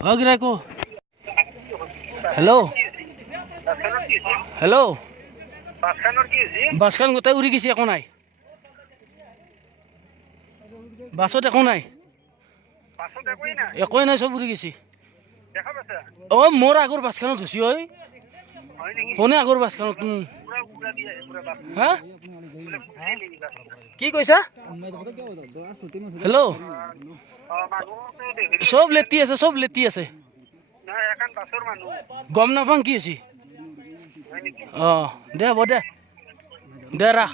অগ্রাকো hello hello বাসখান গোটাই উড়ি গেছি একো নাই বাছত একো নাই একোই নাই সব উড়ি গেছি ও মোর আগর বাসখানত ধুছি ঐ ফোনে আগর বাসখানত হা কি কৈছা হেল্ল' সব লেটি আছে গম নাপাং কি হৈছে দে হ'ব দে ৰাখ